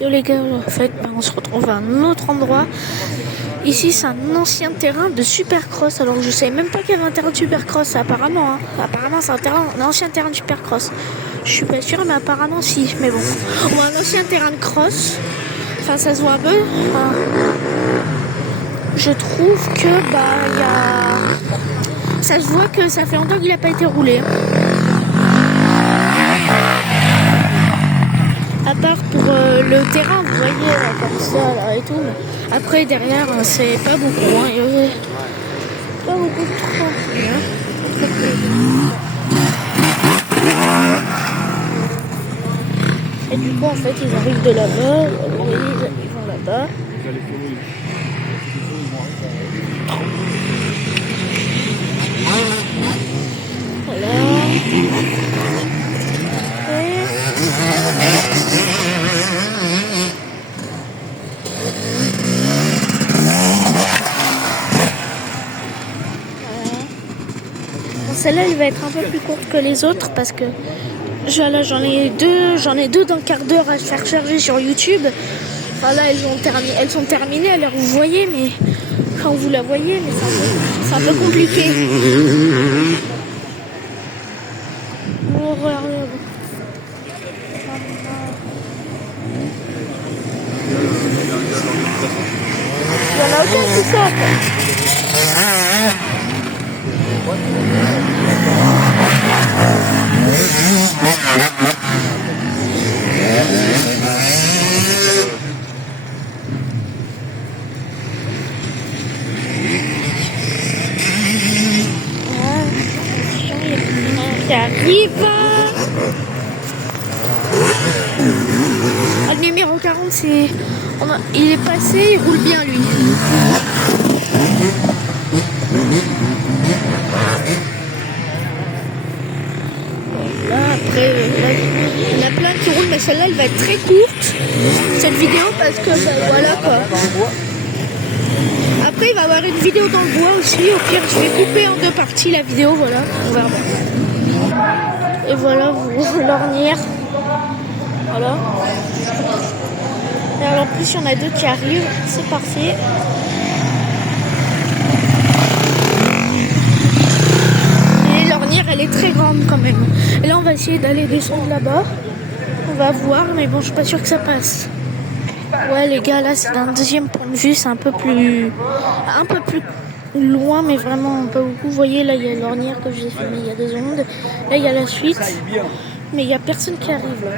Yo les gars, en fait, on se retrouve à un autre endroit. Ici, c'est un ancien terrain de Supercross. Alors, je savais même pas qu'il y avait un terrain de Supercross, apparemment. Hein. Apparemment, c'est un ancien terrain de Supercross. Je suis pas sûre, mais apparemment, si. Mais bon. Ou un ancien terrain de cross. Enfin, ça se voit un peu. Enfin, je trouve que, il y a... Ça se voit que ça fait longtemps qu'il n'a pas été roulé. À part pour le terrain, vous voyez, là, comme ça, là, et tout. Mais après, derrière, c'est pas beaucoup. Hein, il y avait pas beaucoup de trucs. Et du coup, en fait, ils arrivent de là-bas. Vous voyez, ils vont là-bas. Voilà. Celle-là, elle va être un peu plus courte que les autres parce que j'en ai deux d'un quart d'heure à faire charger sur YouTube. Enfin là, elles sont terminées. Alors vous voyez, mais quand vous la voyez, mais c'est un peu compliqué. Il y en a aucun qui sort. Qui arrive. Ah, le numéro 40, il est passé, il roule bien lui. Là, après, il y en a plein qui roulent, mais celle-là, elle va être très courte, cette vidéo, parce que, voilà, quoi. Après, il va y avoir une vidéo dans le bois aussi. Au pire, je vais couper en deux parties la vidéo, voilà, on verra bien. Et voilà, l'ornière. Voilà. Et alors, en plus, il y en a deux qui arrivent, c'est parfait. Elle est très grande quand même. Et là on va essayer d'aller descendre là-bas. On va voir, mais bon, je suis pas sûre que ça passe. Ouais les gars, là c'est d'un deuxième point de vue, c'est un peu plus loin, mais vraiment pas beaucoup. Vous voyez, là il y a l'ornière que je vous ai filmé il y a 2 secondes. Là il y a la suite, mais il y a personne qui arrive là.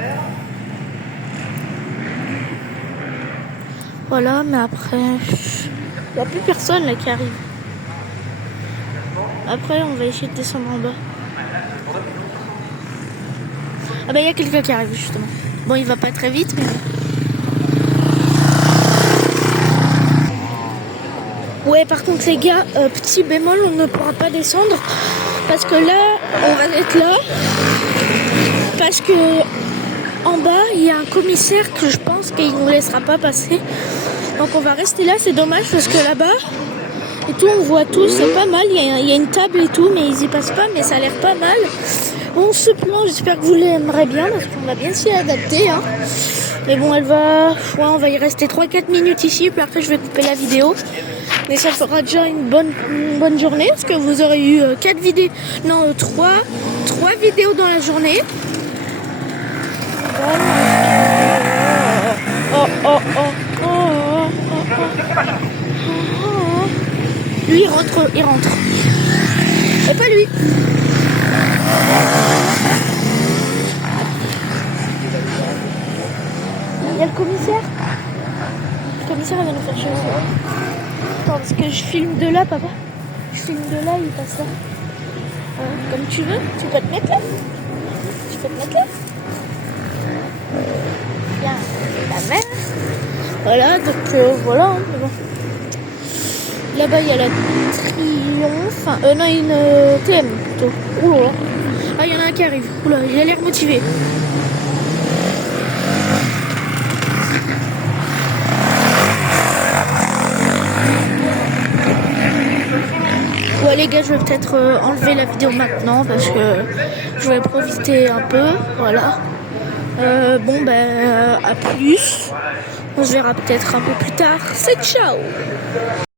Voilà, mais après il n'y a plus personne là qui arrive. Après on va essayer de descendre en bas. Ah il y a quelqu'un qui arrive justement. Bon, il va pas très vite, mais... Ouais, par contre les gars, petit bémol, on ne pourra pas descendre. Parce que là, on va être là. Parce que en bas, il y a un commissaire que je pense qu'il ne nous laissera pas passer. Donc on va rester là, c'est dommage parce que là-bas... Et tout, on voit tout, c'est pas mal. Il y a une table et tout, mais ils y passent pas, mais ça a l'air pas mal. Bon, ce plan, j'espère que vous l'aimerez bien, parce qu'on va bien s'y adapter. Hein. Mais bon, on va y rester 3-4 minutes ici, puis après je vais couper la vidéo. Mais ça fera déjà une bonne journée, parce que vous aurez eu 4 vidéos, non, 3 vidéos dans la journée. Lui, il rentre. Et pas lui. Il y a le commissaire. Le commissaire, il vient nous faire chier. Attends, parce que je filme de là, papa. Je filme de là, il passe là. Comme tu veux. Tu peux te mettre là. Viens, la mer. Voilà, donc voilà. Hein, mais bon. Là-bas, il y a la Triomphe. Non, une TM plutôt. Oula. Ah, il y en a un qui arrive. Oula, il a l'air motivé. Ouais, les gars, je vais peut-être enlever la vidéo maintenant parce que je vais profiter un peu. Voilà. À plus. On se verra peut-être un peu plus tard. C'est ciao!